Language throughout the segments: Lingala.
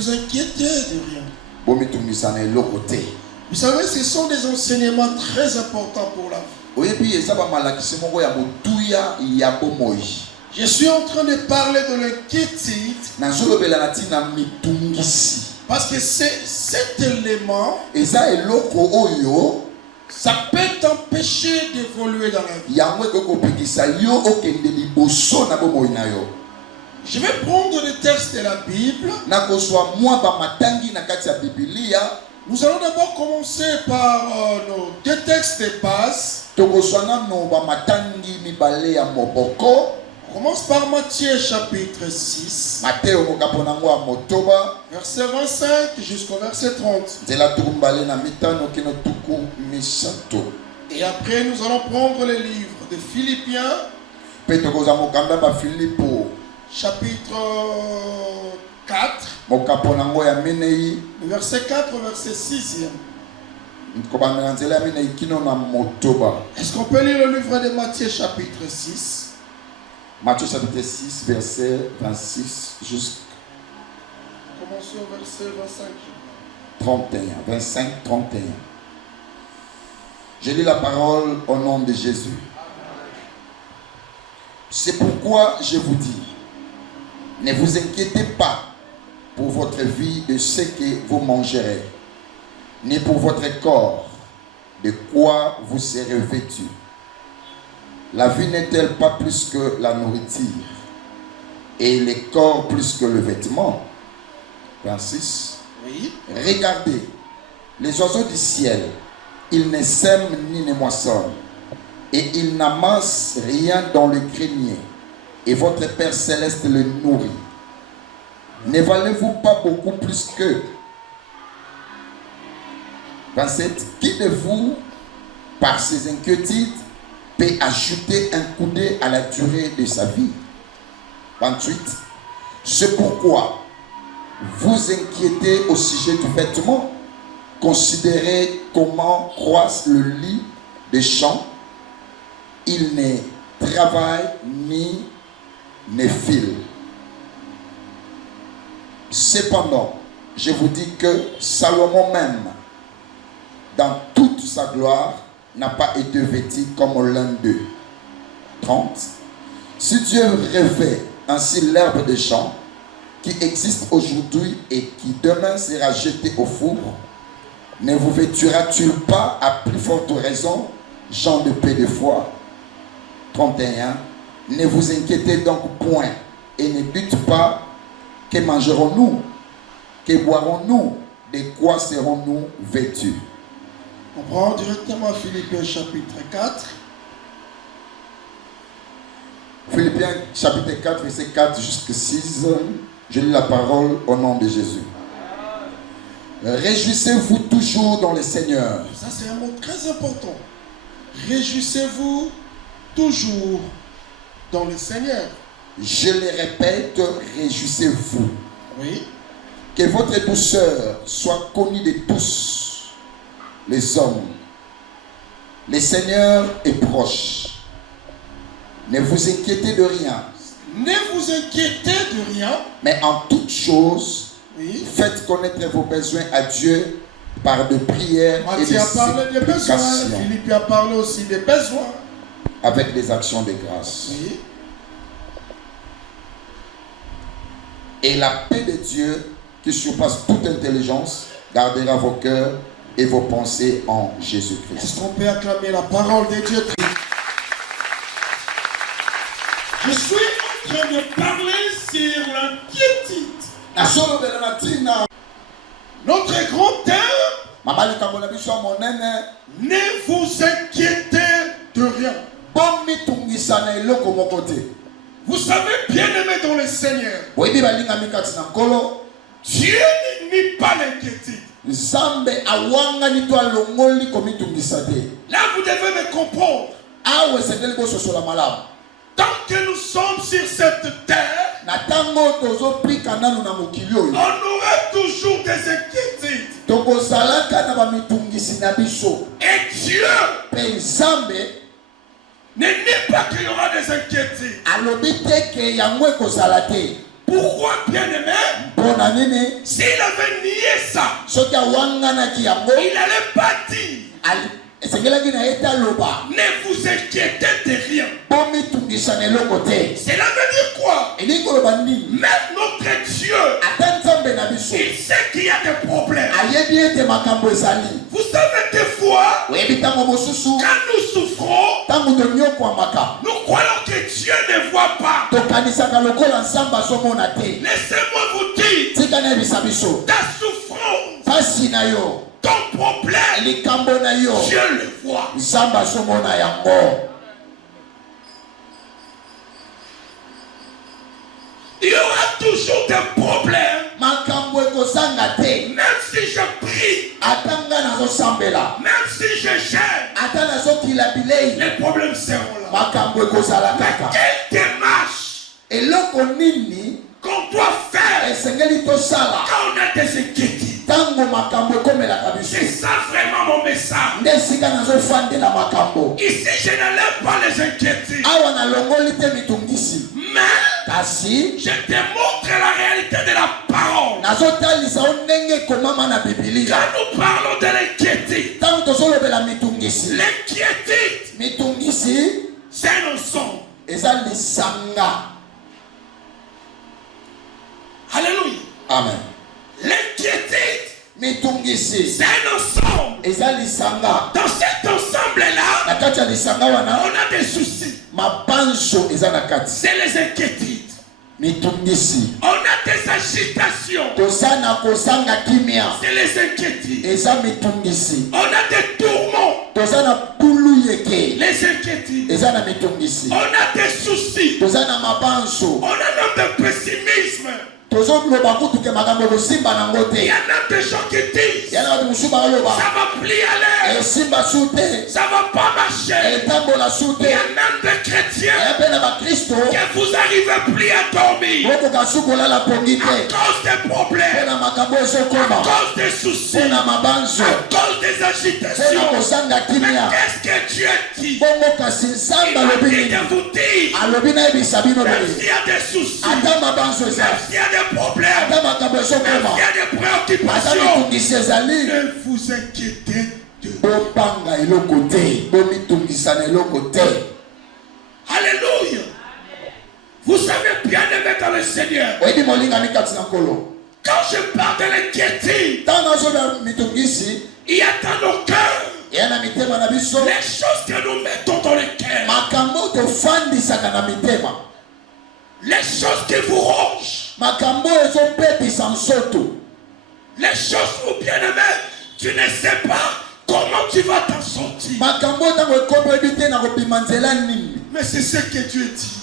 vous inquiétez de rien. Vous savez, ce sont des enseignements très importants pour la vie. Je suis en train de parler de l'inquiétude parce que cet élément, ça peut t'empêcher d'évoluer dans la vie. Je vais prendre des textes de la Bible. Nous allons d'abord commencer par nos deux textes de base. On commence par Matthieu chapitre 6, verset 25 jusqu'au verset 30. Et après nous allons prendre le livre de Philippiens, chapitre 4, verset 4 au verset 6. Est-ce qu'on peut lire le livre de Matthieu chapitre 6? Matthieu chapitre 6, verset 26 jusqu'à Commençons au verset 25, 31. Je lis la parole au nom de Jésus. C'est pourquoi je vous dis, ne vous inquiétez pas pour votre vie de ce que vous mangerez, ni pour votre corps de quoi vous serez vêtus. La vie n'est-elle pas plus que la nourriture et le corps plus que le vêtement? 26. Oui. Regardez, les oiseaux du ciel, ils ne sèment ni ne moissonnent, et ils n'amassent rien dans le grenier, et votre Père céleste le nourrit. Ne valez-vous pas beaucoup plus qu'eux? 27. Qui de vous, par ses inquiétudes, peut ajouter un coup d'œil à la durée de sa vie? 28. C'est pourquoi vous inquiétez au sujet du vêtement. Considérez comment croissent le lit des champs. Il ne travaille ni ne file. Cependant, je vous dis que Salomon même, dans toute sa gloire, n'a pas été vêtu comme l'un d'eux. 30. Si Dieu revêt ainsi l'herbe des champs, qui existe aujourd'hui et qui demain sera jetée au four, ne vous vêtira-t-il pas à plus forte raison, gens de peu de foi? 31. Ne vous inquiétez donc point et ne dites pas, que mangerons-nous, que boirons-nous, de quoi serons-nous vêtus? On prend directement Philippiens chapitre 4. Philippiens chapitre 4, verset 4 jusqu'à 6. Je lis la parole au nom de Jésus. Réjouissez-vous toujours dans le Seigneur. Ça c'est un mot très important. Réjouissez-vous toujours dans le Seigneur. Je le répète, réjouissez-vous. Oui. Que votre douceur soit connue de tous les hommes. Le Seigneur est proche. Ne vous inquiétez de rien. Ne vous inquiétez de rien. Mais en toutes choses, oui, faites connaître vos besoins à Dieu par de prières et de supplications. Philippe a parlé aussi des besoins. Avec des actions de grâce. Oui. Et la paix de Dieu, qui surpasse toute intelligence, gardera vos cœurs et vos pensées en Jésus-Christ. Est-ce qu'on peut acclamer la parole de Dieu? Je suis en train de parler sur l'inquiétude. Notre grand-père, ne vous inquiétez de rien. Vous savez, bien aimé dans le Seigneur, Dieu n'est pas l'inquiétude. Là, vous devez me comprendre. Tant que nous sommes sur cette terre, on aura toujours des inquiétudes. Et Dieu ne dit pas qu'il y aura des inquiétudes. Pourquoi, bien-aimé? S'il avait nié ça, il n'allait pas dire. Ne vous inquiétez de rien. Cela veut dire quoi? Même notre Dieu, il sait qu'il y a des problèmes. Vous savez des fois, quand nous souffrons, nous croyons que Dieu ne voit pas. Laissez-moi vous dire, ta souffrance, ton problème, Dieu le voit. Il y aura toujours des problèmes. Même si je prie, même si je gêne, les problèmes seront là. Mais quelle démarche qu'on doit faire quand on a des inquiétudes? C'est ça vraiment mon message. Ici, je n'enlève pas les inquiétudes. Mais je te montre la réalité de la parole. Quand nous parlons de l'inquiétude, l'inquiétude, c'est un ensemble. Alléluia. Amen. L'inquiétude, c'est un ensemble. Dans cet ensemble-là, on a des soucis. C'est les inquiétudes. On a des agitations. C'est les inquiétudes. On a des tourments. Les inquiétudes. On a des soucis. On a même des pessimisme. Il y en a des gens qui disent ça va plus aller, ça va pas marcher. Il y a même des chrétiens que vous n'arrivez plus à dormir à cause des problèmes, à cause des soucis, à cause des agitations. Mais qu'est-ce que Dieu dit? Il m'a dit de vous dire, même s'il y a des soucis, même s'il y a des problèmes, même s'il y a des préoccupations, ne vous inquiétez de. Alléluia. Vous savez bien aimer dans le Seigneur. Quand je parle de l'inquiétude, il y a dans nos cœurs les choses que nous mettons dans les cœurs, les choses qui vous rongent, les choses où, bien aimé, tu ne sais pas comment tu vas t'en sortir. Mais c'est ce que Dieu dit.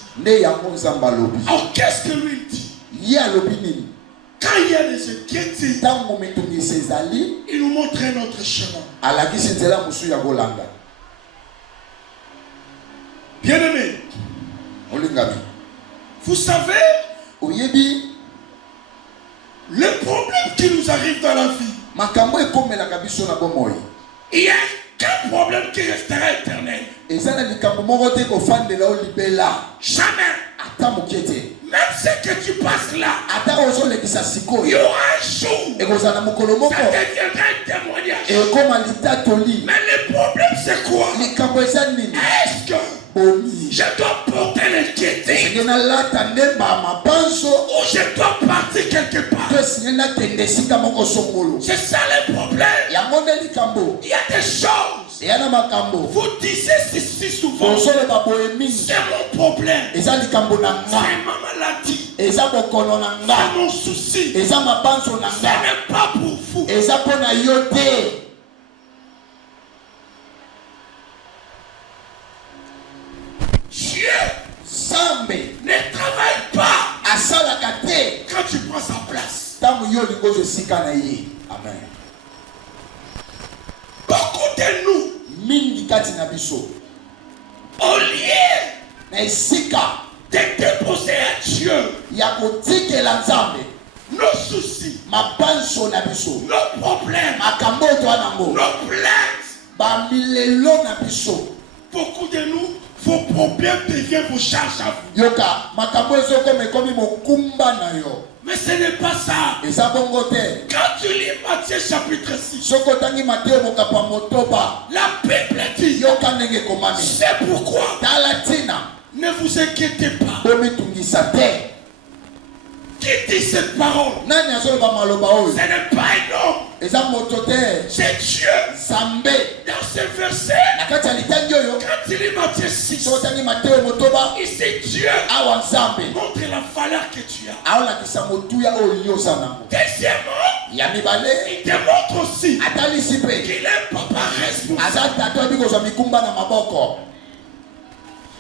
Alors qu'est-ce que lui dit? Quand il y a des inquiétudes, il nous montre notre chemin. Bien aimé, vous savez, le problème qui nous arrive dans la vie, il y a qu'un problème qui restera éternel. Jamais. Même ce que tu passes là, il y aura un jour, ça deviendra un témoignage. Mais le problème c'est quoi? Est-ce que je dois porter l'inquiétude ou je dois partir quelque part? C'est ça le problème. Il y a des choses. Vous disiez si souvent, c'est mon problème, c'est ma maladie, c'est mon souci, ce n'est pas pour vous. Dieu ne travaille pas quand tu prends sa place. Amen. Beaucoup de nous, au lieu de déposer à Dieu nos soucis, nos problèmes, nos plaintes, beaucoup de nous, vos problèmes deviennent vos charges à vous. Mais ce n'est pas ça. Quand tu lis Matthieu chapitre 6, la Bible dit, c'est pourquoi ne vous inquiétez pas. Qui dit cette parole? Ce n'est pas un homme. C'est Dieu. Dans ce verset, quand il lit Matthieu 6, ici Dieu montre la valeur que tu as. Deuxièmement, il démontre aussi qu'il est papa responsable.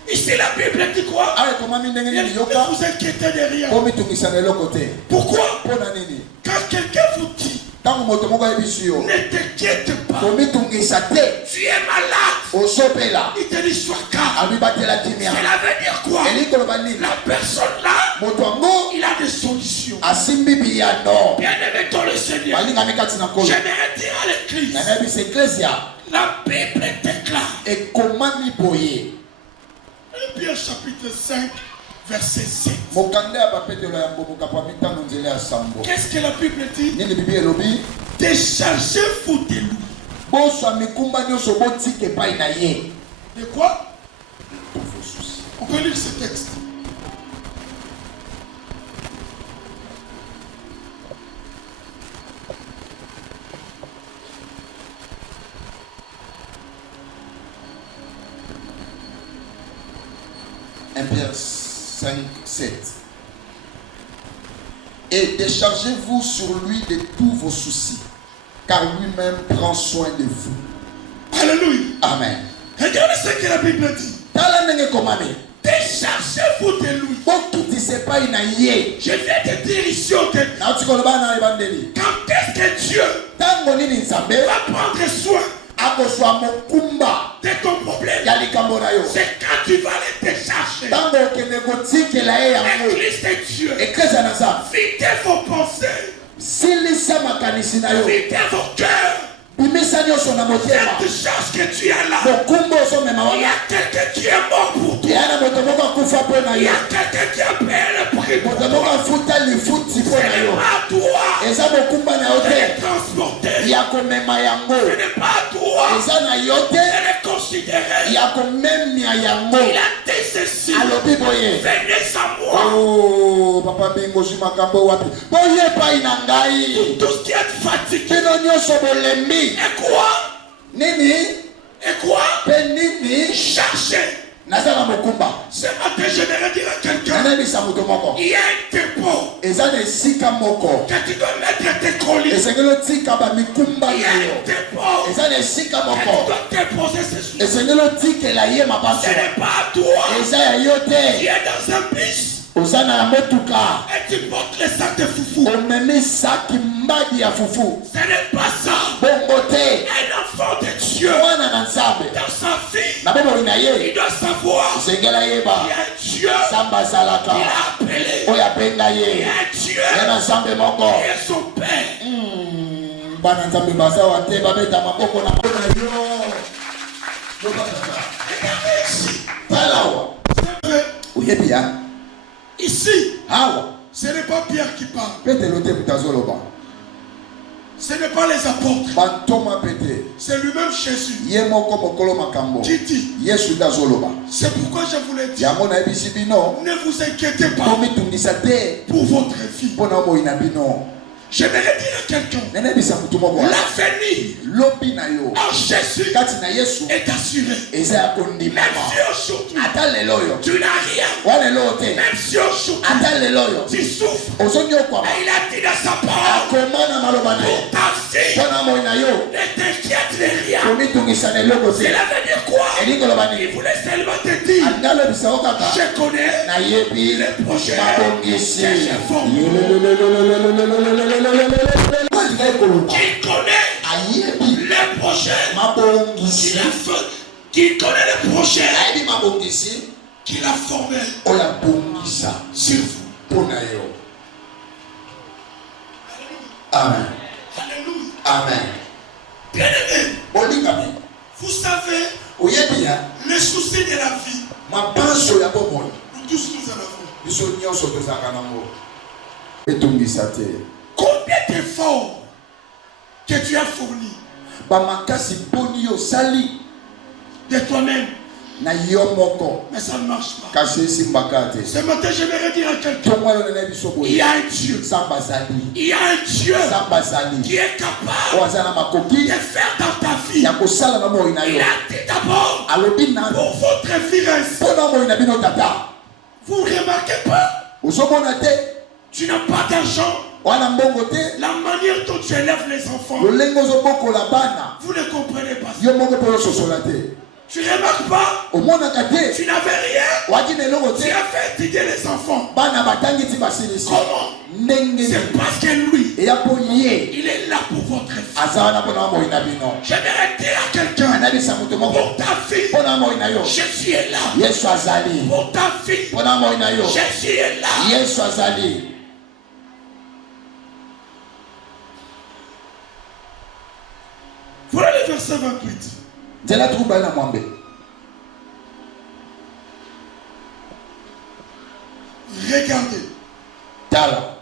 Ici la Bible dit quoi? Ne vous inquiétez de rien. Pourquoi? Quand quelqu'un vous dit ne t'inquiète pas, tu es malade, il te dit sois calme. Cela veut dire quoi? La personne là, il a des solutions. Bien aimé dans le Seigneur, j'aimerais dire à l'église, la Bible déclare, Pierre chapitre 5 verset 7. Qu'est-ce que la Bible dit? Déchargez-vous de lui. De quoi? On peut lire ce texte. Pierre 5, 7. Et déchargez-vous sur lui de tous vos soucis, car lui-même prend soin de vous. Alléluia. Amen. Regardez ce que la Bible dit. Déchargez-vous de lui. Je viens te dire ici au début. Quand est-ce que Dieu va prendre soin de ton problème? C'est quand tu vas les décharger. Église de Dieu, videz vos pensées, videz vos cœurs. Cette chose que tu as là, il y a quelqu'un qui est mort pour toi. Il y a quelqu'un qui a payé le prix pour toi. Ce n'est pas toi de les transporter. Ce n'est pas toi de les considérer. Il a dit ceci, venez à moi. Tout ce qui est fatigué. Et quoi? Nini? Et quoi? Cherchez. Ce matin, j'aimerais dire à quelqu'un, il y a un dépôt que tu dois mettre tes colis. Il y a un dépôt que tu dois déposer ce soir. Ce n'est pas toi qui est dans un bus et tu portes le sac de foufou. Ce n'est pas ça. Un enfant de Dieu dans sa vie, il doit savoir qu'il y a un Dieu qu'il a appelé. Il y a un Dieu qui est son Père. Regardez ici. Ici, ce n'est pas Pierre qui parle. Ce n'est pas les apôtres. C'est lui-même Jésus qui dit. C'est pourquoi je vous l'ai dit. Ne vous inquiétez pas pour votre vie. J'aimerais dire à quelqu'un, l'avenir en Jésus est assuré. Même si aujourd'hui tu n'as rien, même si aujourd'hui tu souffres, et il a dit dans sa parole, pour ta vie, ne t'inquiète de rien. Cela veut dire quoi? Il voulait seulement te dire, je connais les projets que j'ai formés. Qui connaît les projets qu'il connaît les projets qu'il a formés sur vous. Amen. Alléluia. Amen. Bien aimé, vous savez, les soucis de la vie Ma penso ya bomoi. Nous tous nous en avons. Biso nyonso tozaka nango. Etungisa te. Combien d'efforts que tu as fournis Ba makasi boni yo sali de toi-même, na yo moko. mais ça ne marche pas. Kasi simbaka te. Ce matin, j'aimerais dire à quelqu'un, Tongo yo na biso boye. il y a un Dieu. Samba zali. Il y a un Dieu Samba zali. qui est capable Ozana makoki de faire dans ta vie. ya kosala na moi na Il yo. a dit d'abord Alobi na pour votre viresse. pona moi na bino tata. Vous ne remarquez pas, Ozomona te. tu n'as pas d'argent. Wana mbongo te. La manière dont tu élèves les enfants, Lolengo zoboko la bana. vous ne comprenez pas ça. Yo moko po sosola te. Tu ne remarques pas, Omona kate. tu n'avais rien. Waki ne longo Tu te. as fait étudier les enfants. Bana batangi ti basilisi. Comment? Ndenge. C'est parce que lui, Et ya po ye. il est là pour votre vie. Azawana pona moi na bino. J'aimerais dire à quelqu'un, Anabi samuto moko. pour ta vie, Pona moi na yo. Jésus est là. Yesu azali. Pour ta vie, Pona moi na yo. Jésus est là. Yesu azali. Voilà le verset 28. Nzela trouba na mwambe. Regardez Tala.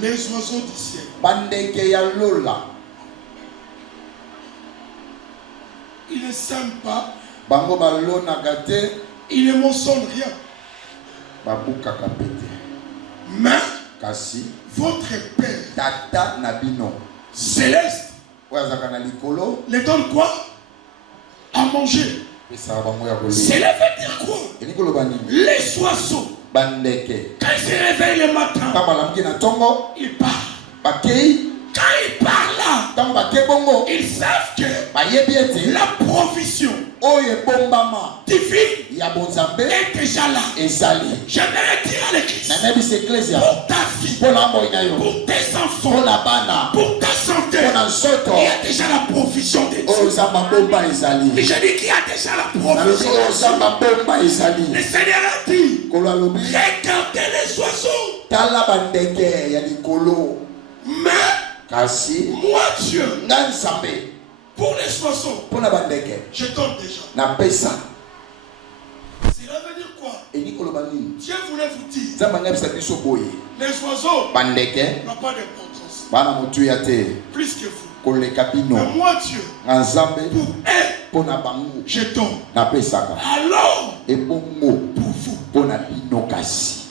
les oiseaux du ciel. Bandeke ya lola. Ils ne sèment pas, Bango balona gate. ils ne moissonnent rien. Babukaka pete. Mais Kasi. votre Père Tata na bino. céleste Oazaka na likolo. les donne quoi? À manger. Esaka bango ya kolia. Cela veut dire quoi? Elikolo banini. Les oiseaux, Bandeke. quand ils se réveillent le matin, Tabalamki na tongo. ils partent. Bakei. Quand ils parlent là, Tango bake bongo. ils savent que Bayebi ete. la provision Oye bombama. divine Ya bonzambe. est déjà là. Ezali. J'aimerais dire à l'église, Na nebi ecclesia. pour ta vie, Pona moi na yo. pour tes enfants, Pona bana. pour ta santé, Pona nsoto. il y a déjà la provision de Dieu. Ozamba bomba ezali. Et je dis qu'il y a déjà la Nalobi provision de Dieu. ozamba bomba ezali. Le Seigneur a dit, Kolo alobi. regardez les oiseaux. Tala bandeke ya likolo. Mais Kasi. moi, Dieu, Nga nzambe. pour les oiseaux, Pona bandeke. je donne déjà. Na pesa. Cela veut dire quoi? Elikolo banini. Dieu voulait vous dire, Nzamba ngabisa biso boye. les oiseaux Bandeke. n'ont pas d'importance. Bana mutu ya te. Plus que vous. Koleka bino. Mais moi, Dieu, Nga nzambe. pour eux, Pona bango. je donne. Na pesaka. Alors, Ebongo. pour vous, Pona bino kasi.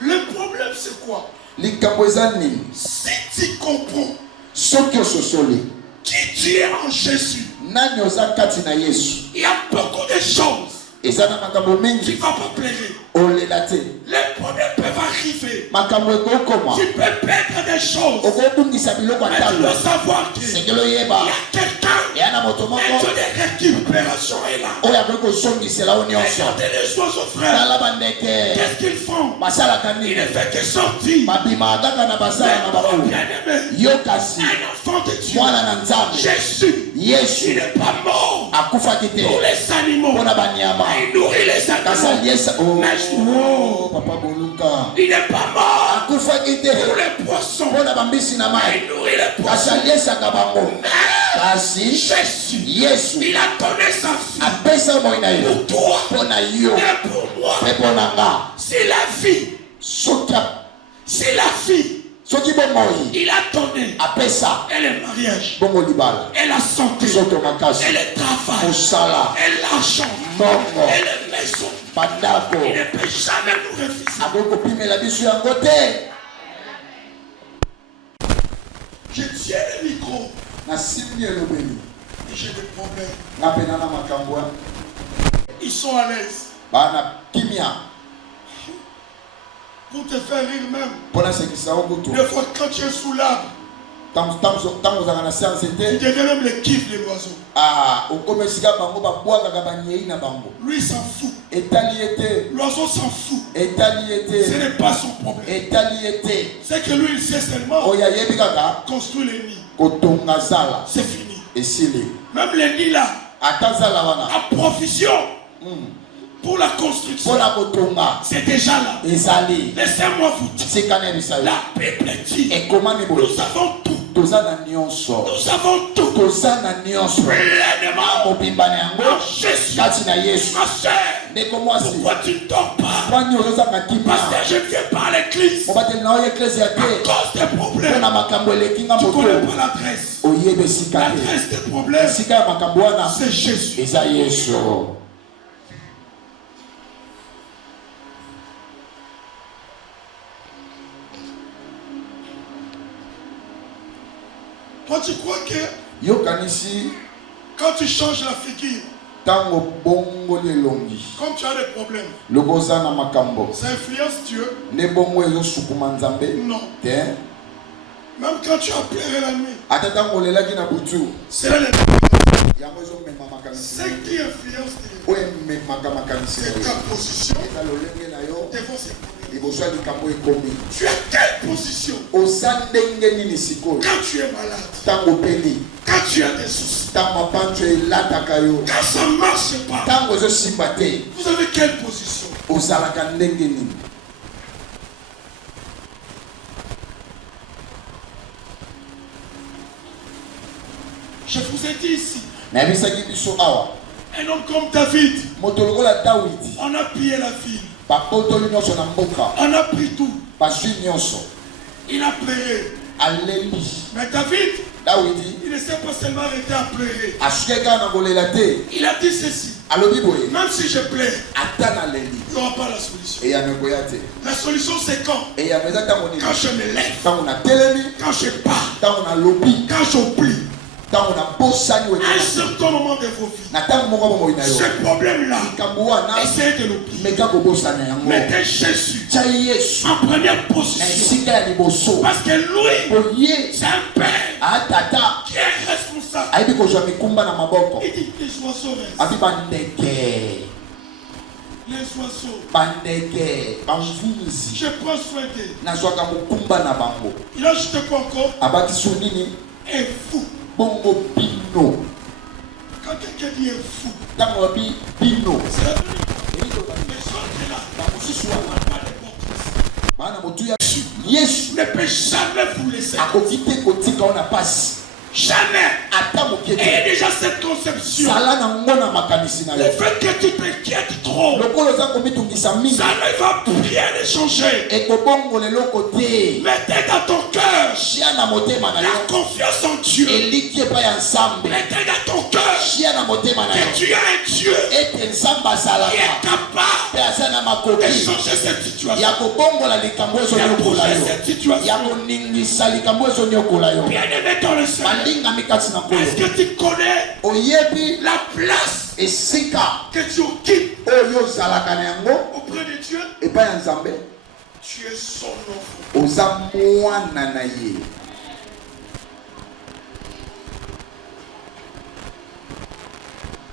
le problème c'est quoi? Likambo eza nini? Si tu comprends Soki ososoli. qui tu es en Jésus, Nani oza kati na Yesu. il y a beaucoup de choses Eza na makambo qui mingi. ne vont pas plaire. Olela te. Les problèmes peuvent arriver. Makambo ekokoma. Tu peux perdre des choses. Okobungisa biloko Mais tu atalo. dois savoir qu'il y Sekelo yeba. a quelqu'un. Eya na moto Un moko. Dieu de récupération est là. Oyo akoki kozongisela o nyonso. Regardez les oiseaux, frère. Tala bandeke. Qu'est-ce qu'ils font? Basalaka Il nini? ne fait que sortir. Babima kaka na basala na Mais toi, bango. bien-aimé, Yo kasi. un enfant de Dieu, Mwana na nzambe. Jésus, Yesu il n'est pas mort akufaki te. pour les animaux. Mpona banyama. Il nourrit les Kasi animaux. aliesa. Oh, Mais papa boluka. il n'est pas mort Akufaki pour te. les poissons. Mpona bambisi na mai. Il nourrit les Kasi poissons. aliesaka bango. Kasi Jésus, Yesu il a donné sa fille apesa moi na yo. pour toi Mpona yo. et pour moi. Mpe mpona nga. C'est la vie. Soki C'est la vie. soki bomoi Il a donné. apesa Et le mariage. bongo libala. Et la santé. Soto makasi. Et le travail. Mosala. Et l'argent. Mbongo. Et les maisons. Bandako. Il ne peut jamais nous refuser. Akoki kopimela biso yango te. Je tiens le micro Nasimbi elobeli. et j'ai des problèmes. Nga pena na makambo ya. Ils sont à l'aise Bana kimia. pour te faire rire même. Mpona sekisa o kutu. Des fois, quand tu es sous l'arbre, Tango ozalaka na séance il te. devient même le kiff, les oiseaux. Ah, okomi esika bango babwakaka banyei na bango. Lui, il s'en fout. Etali ye te. L'oiseau s'en fout. Etali ye Ce te. n'est pas son problème. Etali ye te. C'est que lui, il sait seulement Oyo ayebi kaka construire les nids. kotonga zala. C'est fini. Esili. Même les nids là, Ata zala wana. à provision pour la construction, Mpona kotonga c'est déjà là. ezali. Laissez-moi vous dire, Sikana bisayo. la Bible dit, Ekomami boye. nous avons tout Nous avons tout pleinement en Jésus. Ma soeur, pourquoi tu ne dors pas? Parce que je viens par l'église à cause des problèmes. Tu ne connais pas l'adresse. L'adresse des problèmes, c'est Jésus. Toi, tu crois que quand tu changes la figure, comme tu as des problèmes, ça influence Dieu? Non. Même quand tu as pleuré la nuit, c'est là les... Ce qui influence Dieu, c'est ta position devant ces problèmes. Tu as quelle position? Quand tu es malade, quand tu as des soucis, quand ça ne marche pas, vous avez quelle position? Je vous ai dit ici, un homme comme David, on a pillé la ville, on a pris tout, il a pleuré. Mais David, il ne s'est pas seulement arrêté à pleurer. Il a dit ceci: même si je pleure, il n'y aura pas la solution. La solution, c'est quand? Quand je me lève, quand je pars, quand j'oublie. Un certain moment de vos vies, ce problème-là, essayez de l'oublier. Mettez Jésus en première position. Parce que lui, c'est un père qui est responsable. Il dit les oiseaux restent. Les oiseaux, je prends soin d'eux. Il a ajouté quoi encore? Et vous. Quand quelqu'un dit fou, c'est la vérité. Les gens qui là, Jésus ne peut jamais vous laisser. Jamais. Et déjà cette conception, le fait que tu t'inquiètes trop, ça ne va rien changer. Mettez dans ton cœur la confiance en Dieu. Mettez dans ton cœur que tu as un Dieu qui est capable de changer cette situation, de bouger cette situation. Bien aimé dans le Seigneur, est-ce que tu connais la place que tu occupes auprès de Dieu? Tu es son enfant.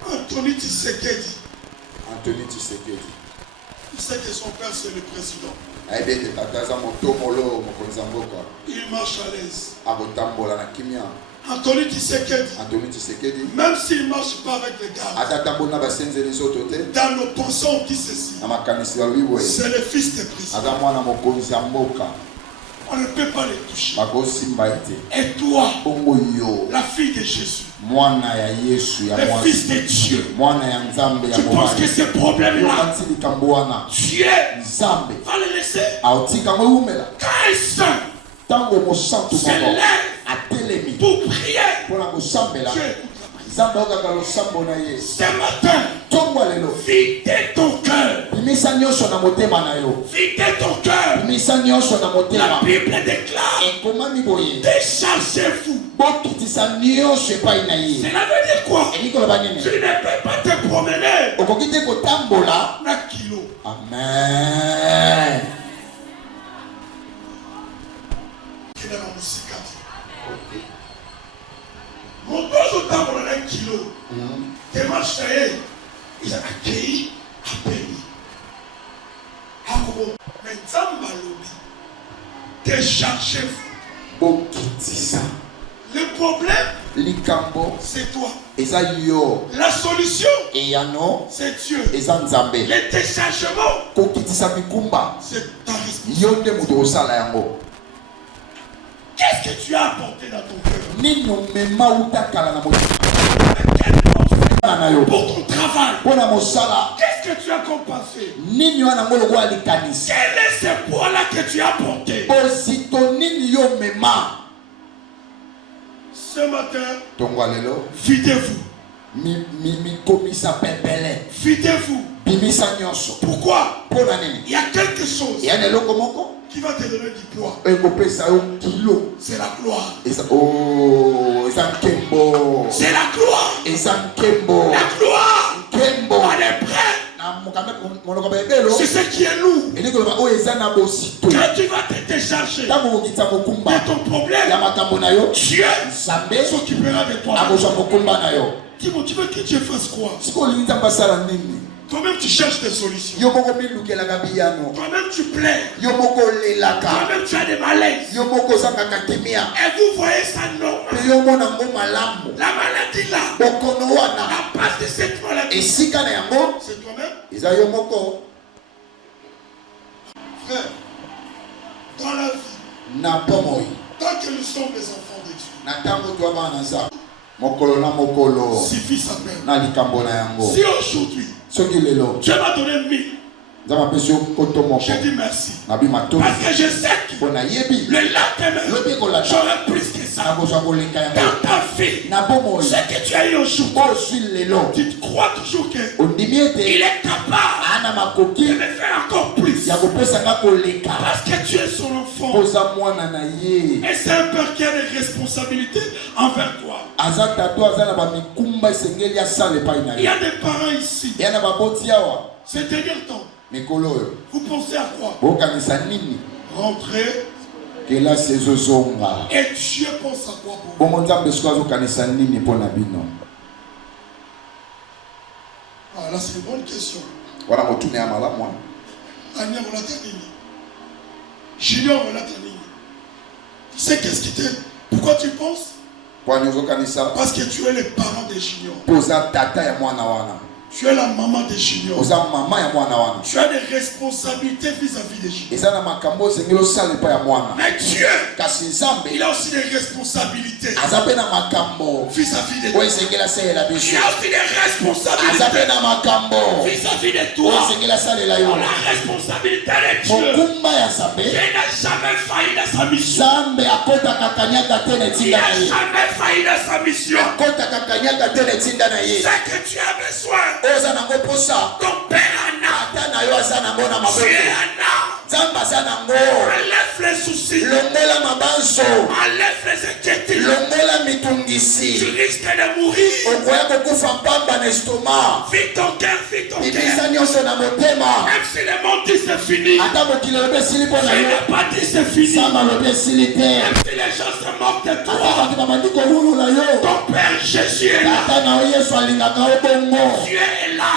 Anthony Tshisekedi, il sait que son père c'est le président. Il marche à l'aise. Anthony Tshisekedi, même s'il ne marche pas avec les gardes, dans nos pensées on dit ceci: c'est le fils du président. On ne peut pas les toucher. Et toi, la fille de Jésus, le fils de Dieu, tu penses que ces problèmes-là, Dieu va les laisser? Quand un saint se lève pour prier, Dieu écoute. Ce matin, videz ton cœur. Videz ton cœur. La Bible déclare: déchargez-vous. Cela veut dire quoi? Tu ne peux pas te promener. La kilo. Amen. Mon père, autant qu'on a un kilo, des marches, ils ont accueilli à pays. Mais Zambalobi, déchargez-vous. Le problème, c'est toi. La solution, c'est Dieu. Le déchargement, c'est ta responsabilité. Qu'est-ce Qu'est-ce que tu as apporté dans ton cœur? Pour ton travail. Qu'est-ce que tu as comme passé? Quel est ce poids-là que tu as porté? Ce matin, videz-vous. Videz-vous. Pourquoi? Il y a quelque chose qui va te donner du poids. C'est la gloire. C'est la gloire. La gloire. Elle est prête. C'est ce qui est lourd. Quand tu vas te décharger de ton problème, Dieu s'occupera de toi. Dis-moi, tu veux que Dieu fasse quoi? Toi-même tu cherches des solutions. Toi-même tu plais. Toi-même tu as des malaises. Et vous voyez ça normal. La maladie là, la base de cette maladie, c'est toi-même. Frère, dans la vie, tant que nous sommes des enfants de Dieu, suffit sa peine. Si aujourd'hui Dieu m'a donné 1000, je dis merci. Parce que je sais que le lendemain, j'aurai plus que ça. Dans ta vie, ce que tu as eu aujourd'hui, tu crois toujours qu'il est capable de me faire encore plus. Parce que tu es son enfant. Et c'est un père qui a des responsabilités envers toi. Il y a des parents ici. Ces derniers temps, vous pensez à quoi? Rentrer. Et Dieu pense à quoi pour vous? Ah, là c'est une bonne question. Anya Molatanini. Junior Molatanini. Tu sais qu'est-ce qui t'aime? Pourquoi tu penses? Parce que tu es le parent des juniors. Tu es la maman des juniors. Tu as des responsabilités vis-à-vis des juniors. Mais Dieu, il a aussi des responsabilités vis-à-vis de toi. Il a aussi des responsabilités vis-à-vis de toi. La responsabilité de Dieu. Il n'a jamais failli dans sa mission. Il n'a jamais failli dans sa mission. C'est que tu as besoin. Ton père Anna, tu es Anna. Enlève les soucis. Enlève les inquiétudes. Tu risques de mourir. Vite ton cœur, vite ton cœur. Même si le monde dit c'est fini, je n'ai pas dit c'est fini. Même si les gens se moquent de toi, ton père Jésus est là. Dieu est là.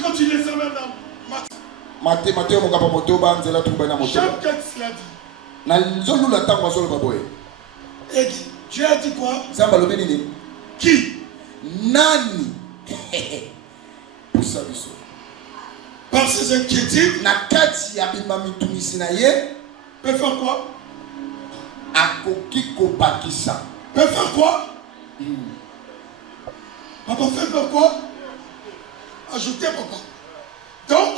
Quand tu les amènes dans Matthieu, Jean 4 l'a dit. Et Dieu a dit quoi? Qui? Nani? Par ses inquiétudes, peut faire quoi? Peut faire quoi? Papa fait quoi? Ajoutez papa. Donc,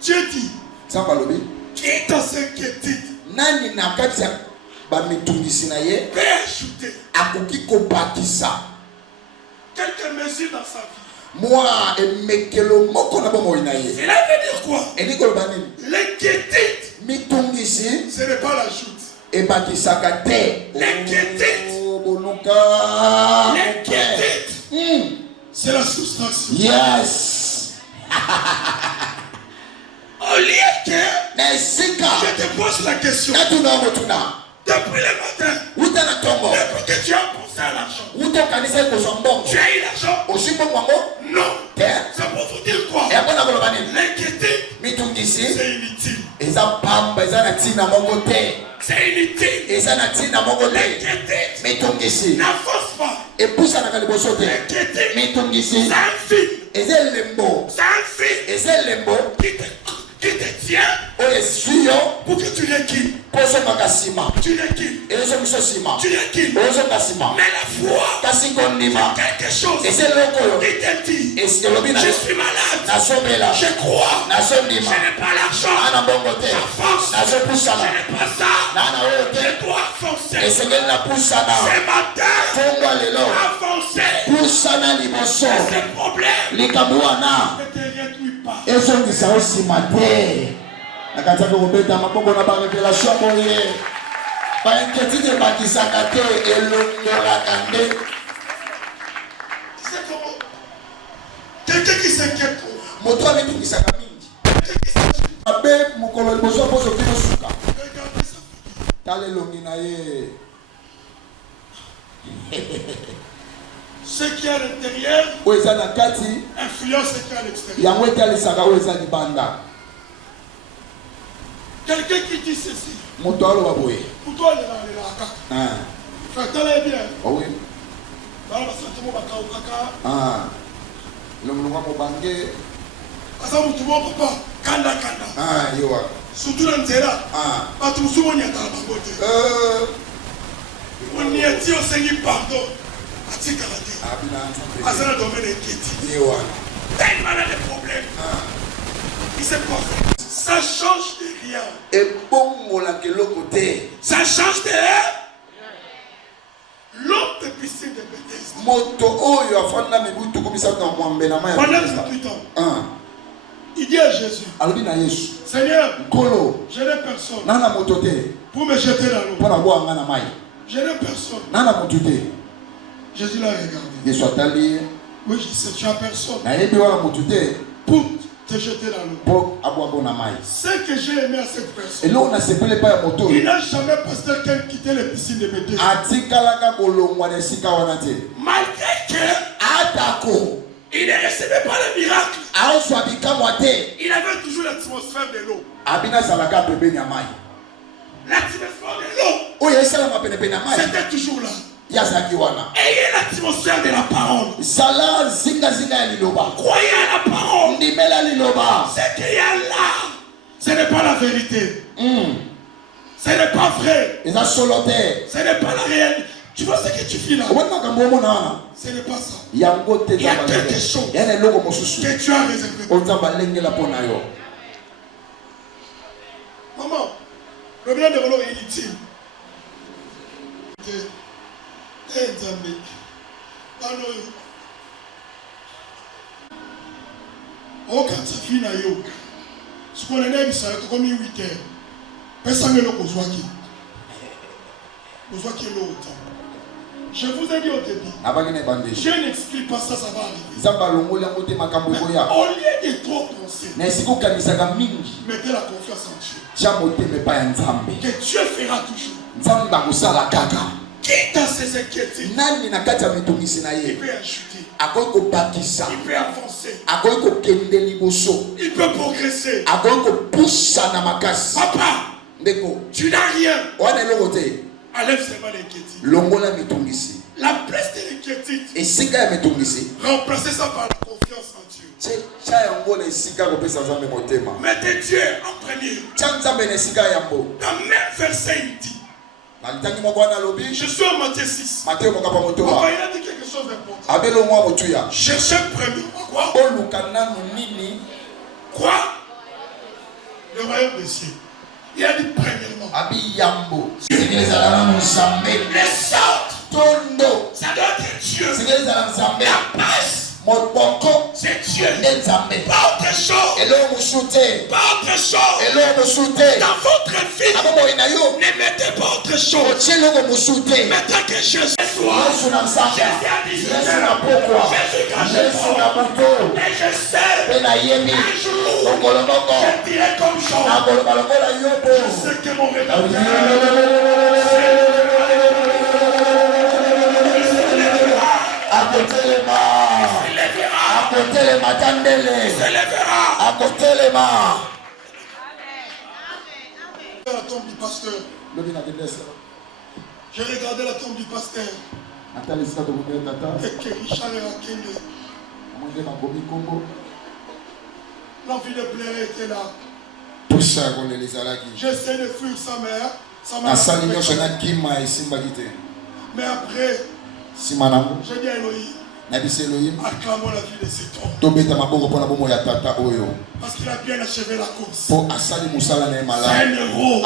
Dieu dit, qui dans ses inquiétudes peut ajouter quelques mesures dans sa vie. Cela veut dire quoi? L'inquiétude, ce n'est pas la joute. L'inquiétude, c'est la soustraction. Yes. Au lieu que je te pose la question depuis le matin, depuis que tu as pensé à l'argent, tu as eu l'argent? Non. C'est pour vous dire quoi? L'inquiétude, c'est inutile. C'est inutile. L'inquiétude n'avance pas. L'inquiétude, c'est un film. C'est un Et c'est lembo qui te tient pour que tu recules. Tu recules. Tu recules. Mais la foi, c'est quelque chose qui te dit, je suis malade, je crois, je n'ai pas l'argent, la force, je n'ai pas ça, je dois avancer. Ce matin, avancer. Ce problème ne te réduit pas. Nakataka kobeta mabongo na ba révélation moye ba inquiétude bakisaka te elongolaka nde. C'est comment quelqu'un qui s'inquiète trop moto abitukisaka mingi abe mokolo liboso poso kino suka tale longi na ye. Ce qui est à l'intérieur oeza na kati influence ce qui est à l'extérieur. yango etalisaka oeza libanda. Quelqu'un qui dit ceci. Moto aloba boye. Pour toi, il est là. Fais-le bien. Oh oui. Dans le sentiment de Kaka. Le mouvement Mobange. Asa mutumo papa. Kanda. Yowa. Surtout dans Zera. Pas tout le monde y a dans la bangote. On y a dit au Seigneur pardon. Ati Kalate. Asa na domaine inquiétude. Yowa. Tellement de problèmes. Il s'est pas fait. Ça change de rien. Et bon, côté. Ça change de rien. L'homme de piscine de Bethesda. Moto oyo afanda mibutu komisa na mwambe na maya. Pendant 18 ans. Il dit à Jésus. Alors dit na Yesu. Seigneur. Kolo. Je n'ai personne. Nana moto te. Pour me jeter dans l'eau. Pour la boire na mai. Je n'ai personne. Nana moto te. Jésus l'a regardé. Yesu atali. Oui, je sais, tu as personne. Na yebi wana moto te. Pour te jeter dans l'eau. Pour aboire na mai. Ce que j'ai aimé à cette personne. Et là on a sepelé pas moto. Il n'a jamais pasteur qu'elle quittait les piscines de Bethesda. Atikala ka kolongwa na sika wana te. Malgré que atako il ne recevait pas le miracle. Il avait toujours l'atmosphère de l'eau. L'atmosphère de l'eau. C'était toujours là. Ayez l'atmosphère de la parole. Croyez à la parole. Ce qu'il y a là, ce n'est pas la vérité. Ce n'est pas vrai. Ce n'est pas la réalité. Tu vois ce que tu fais là? Ce n'est pas ça. Il y a quelque chose que tu as réservé. Maman, le bien de l'eau est inutile. Oh, quand tu finis à yoga, ce qu'on a dit, c'est comme 8 heures. Personne ne le voit qui. Vous voyez qui est l'autre. Je vous ai dit au début, je n'exclus pas ça, ça va arriver. Au lieu de trop penser, mettez la confiance en Dieu. Que Dieu fera toujours. Quitte à ses inquiétudes, il peut ajouter, il peut avancer, il peut progresser. Papa, tu n'as rien. Enlève seulement l'inquiétude. La place de l'inquiétude, remplacez ça par la confiance en Dieu. Mettez Dieu en premier. Dans même verset, il dit, je suis en Matthieu 6. Papa, il a dit quelque chose d'important. Cherchez premièrement quoi? Quoi? Le royaume des cieux. Il a dit premièrement. Les sortes. Ça doit être Dieu. La base. C'est Dieu. Pas autre chose. Pas autre chose. Dans votre vie, ne mettez pas autre chose. Mettez que Jésus soit. Jésus a dit Jésus et je sais. Un jour, je dirai comme Jean. Je sais que mon rédempteur la tombe du pasteur. J'ai regardé la tombe du pasteur. Et que Richard et Akende. L'envie de pleurer était là. J'essaie de fuir sa mère. Sa mère. Mais après, j'ai dit à Elohim, acclamons la vie de cet homme. Parce qu'il a bien achevé la course. C'est un héros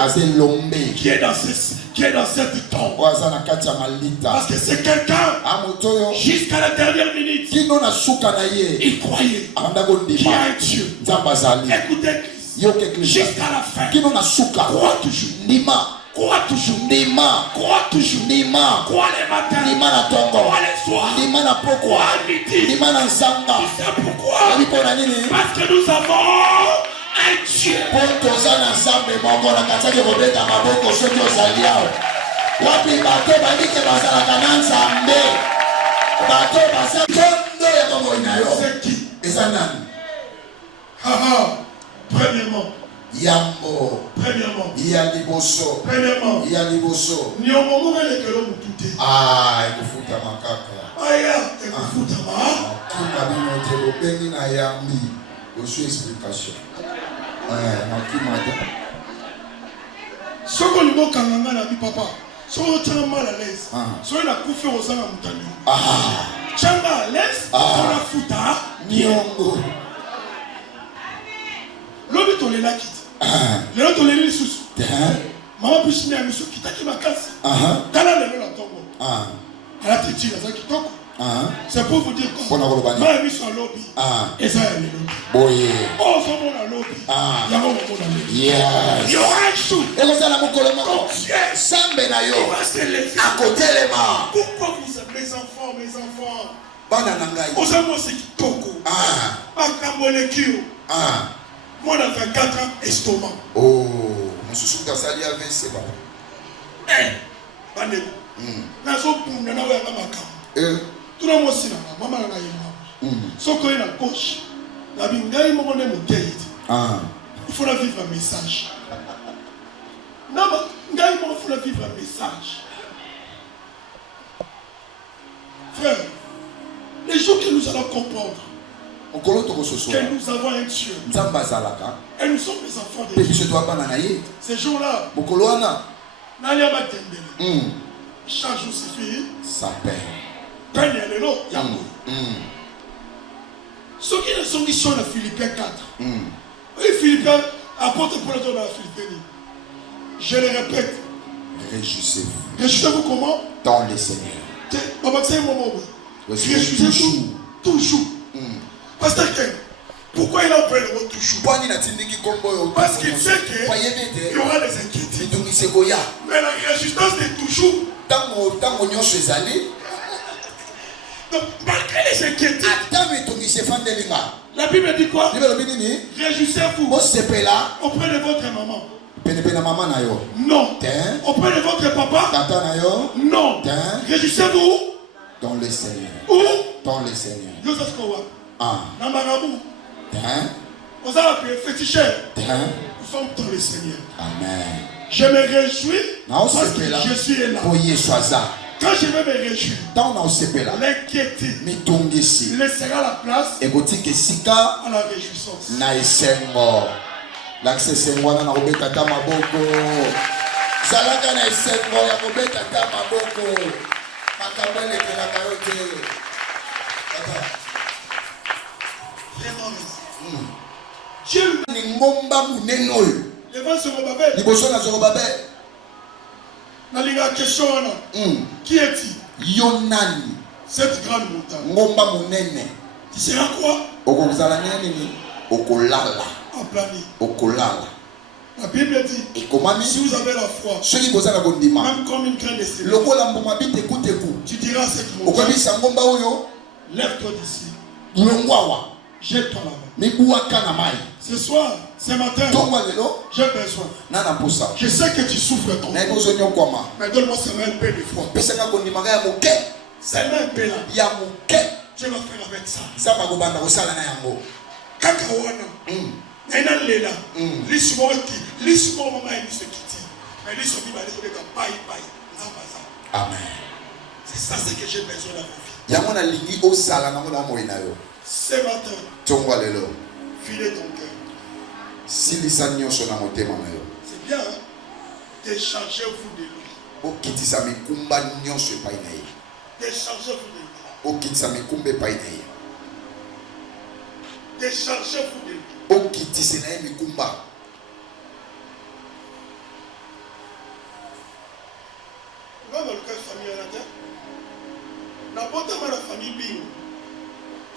qui est dans cette tombe. Parce que c'est quelqu'un, jusqu'à la dernière minute, il croyait qu'il y a un Dieu. Écoutez, jusqu'à la fin, crois toujours. Crois toujours. Crois toujours. Crois les matins. Crois les soirs. Crois midi. Tu sais pourquoi? Parce que nous avons un Dieu. C'est qui? Premièrement. Yambo. Premièrement. Yaliboso. Premièrement. Yaliboso. Nyomomo lekelo mutute. Ah, ekufuta makaka. Aya, ekufuta ma. Kima bino telo bengi na yambi. Osu explication. Makima de. Soko libo kanganga na bi papa. Soko tanga mal à l'aise. Soko na kufi osanga mutani. Changa à l'aise. Ona futa. Nyongo. Lobi tolela kiti. Lelo toleli lisusu. Mama bishini ya miso kitaki makasi. Tala lelo la tongo. Ala titi la za kitoko. C'est pour vous dire quoi? Mama miso a lobi. Eza ya lelo. Boye. Oh, so mon a lobi. Yango mon a lobi. Yes. Yo aishu. Eko zala mokolo moko. Sambe na yo. Il va se lever. Akotelema. Pourquoi vous êtes mes enfants? Bana nangai. Osamo c'est kitoko. Akamole kio. Moi, on a 24 ans, estomac. Oh, je suis dans sa vie avec ses parents. Bandeko. Nazo bunda na wewe kama kama. Tout le monde sina mama na yema. Soko ina gauche. La bingai mo ne motei. Il faut la vivre un message. Non, ngai mo faut la vivre un message. Frère, les jours que nous allons comprendre que nous avons un Dieu et nous sommes les enfants de Dieu. Ces jours-là, chaque jour suffit. Ça paie. Ceux qui ne sont qui sont dans Philippiens 4. Et Philippiens, apôtre Paul dans la Philippiens. Je le répète. Réjouissez-vous. Réjouissez-vous comment? Dans le Seigneur. Réjouissez-vous toujours. Pasteur Ken, pourquoi il a employé le mot toujours? Parce qu'il sait qu'il y aura des inquiétudes. Mais la résistance est toujours. Donc, malgré les inquiétudes, la Bible dit quoi? Réjouissez-vous auprès de votre maman. Non. Auprès de votre papa. Non. Réjouissez-vous dans le Seigneur. Où? Dans le Seigneur. Namarabu. Nous sommes dans le Seigneur. Amen. Je me réjouis parce que je suis là. Quand je vais me réjouir, l'inquiétude laissera la place à la réjouissance. Dieu devant Zorobabel. Question, qui est-il? Cette grande montagne. Tu seras quoi? La Bible dit, si vous avez la foi, même comme une graine de sénégal, tu diras à cette montagne, lève-toi d'ici. Jette-toi là-bas. Ce soir, ce matin, j'ai besoin. Je sais que tu souffres ton corps. Mais donne-moi seulement un peu de foi. Seulement un peu là. Tu vas faire avec ça. Kakawana. Lela. Amen. C'est ça ce que j'ai besoin de la vie. Ce matin, filez ton cœur. C'est bien, hein? Déchargez-vous de lui. Déchargez-vous de lui. Déchargez-vous de lui. Nga baluka famille na te na botama na famille bino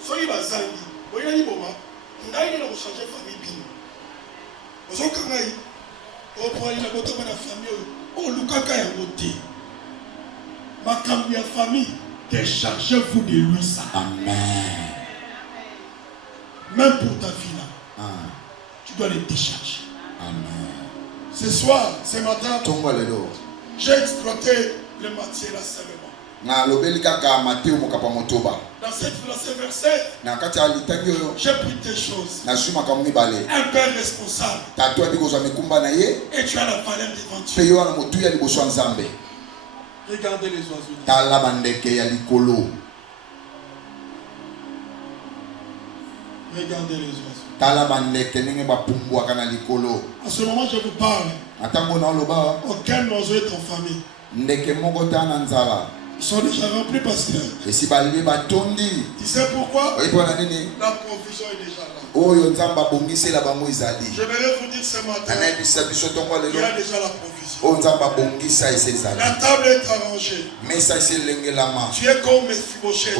soki bazangi boyinani boma ngai nde na kochange famille bino ozoka ngai opoali na botama na famille oyo olukaka yango te makambo ya famille déchargez-vous de lui ça. Amen. Même pour ta vie là tu dois les décharger. Amen. Ce soir, ce matin, j'ai exploité le matière là seulement. Dans ce verset, j'ai pris tes choses. Un père responsable. Et tu as la valeur devant Dieu. Regardez les oiseaux. Regardez les oiseaux. En ce moment, je vous parle. Aucun oiseau est en famille. Ils sont déjà remplis, pasteur. Tu sais pourquoi? La provision est déjà là. Je vais vous dire ce matin, il y a déjà la provision. La table est arrangée. Tu es comme Mephibosheth.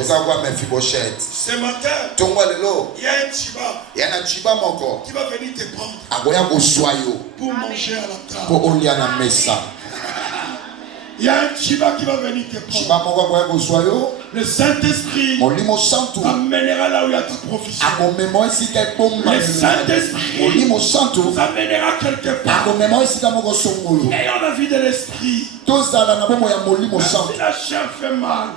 Ce matin, il y a un Chiba qui va venir te prendre pour manger à la table. Il y a un Chiba qui va venir te prendre. Le Saint-Esprit t'amènera là où il y a ta provision. Le Saint-Esprit t'amènera quelque part. Ayant la vie de l'Esprit. Si la chair fait mal.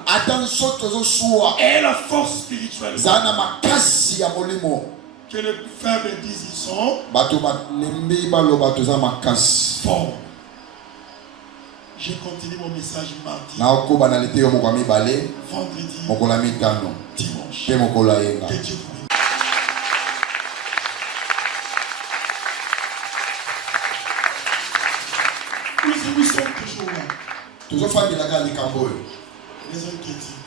Et la force spirituelle. Que les faibles disent ils sont forts. Je continue mon message mardi, vendredi, dimanche. Que Dieu vous bénisse. Nous sommes toujours là. Les inquiétudes.